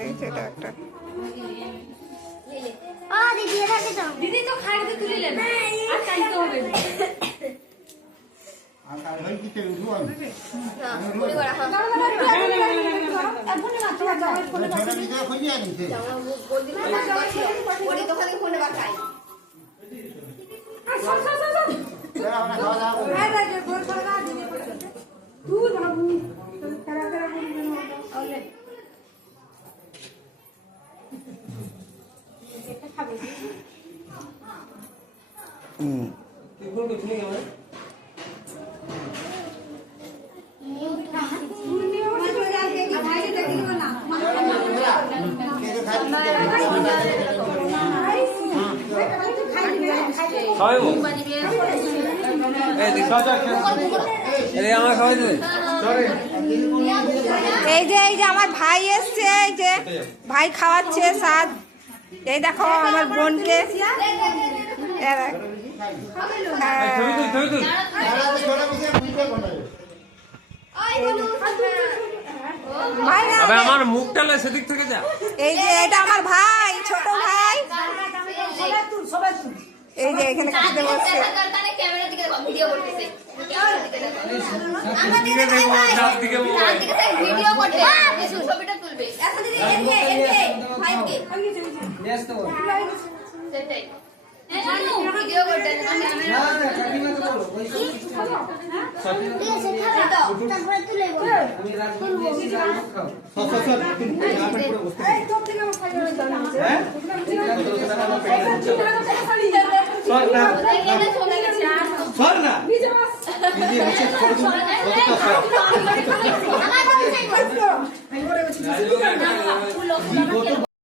এই যেটা একটা দিদি তো খাইতে তুলিলেন আর খাইতে হবে আর কাল ভাই কি তেল উঠবো আমি ছোট নিতে খুঁজে আনিছে খাওয়া দাওয়া এই যে আমার ভাই এসছে, এই যে ভাই খাওয়াচ্ছে স্বাদ। এই দেখো আমার বোনকে, আমার মুখটা সেদিক থেকে যা। এই যে এটা আমার ভাই, ছোট ভাই। এই যে এখানে খেতে বসছে।